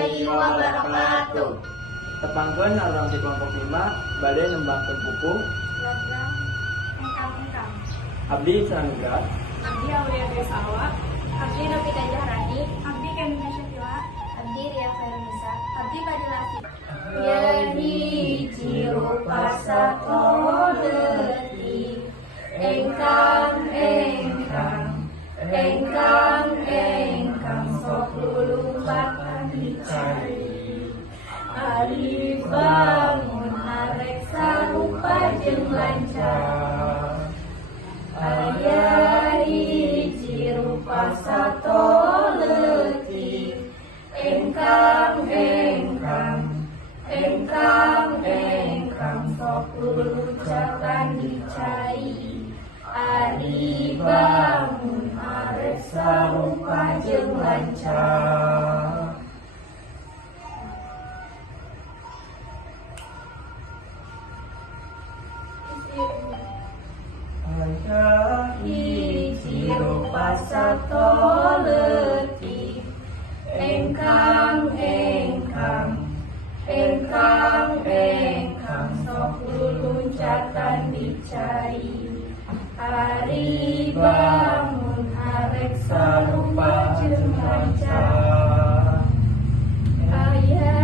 warahmatullahi wabarakatuh. Tepangkeun orang di kelompok 5 bade nembangkeun buku Program engkang-engkang. Abdi Sanugrah. Abdi Aulia Besawa. Abdi Novita Jahrani. Abdi Kemina Syakila. Abdi Ria Ferusa. Abdi Badilasi. Yani Cirupasa Koleti engkang sok lulubakan dicari. Ari bangun arek sarupa jeung lancar. Aya hiji rupa satoleutik engkang sok lulucakan dicai. Ari bangun arek sarupa jeung lancar. Aya Hiji rupa satoleutik engkang sok luluncatan dicai. Ari bangun arek sarupa jeung lancar. Aya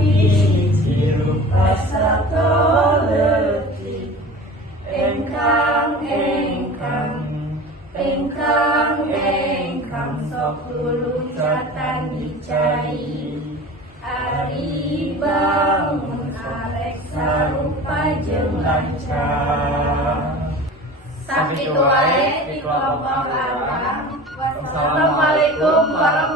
hiji rupa satoleutik engkang sok luluncatan dicai. Ari bangun arek sarupa jeung lancar. Sakitu wae di kelompok awal. Wassalamualaikum warahmatullahi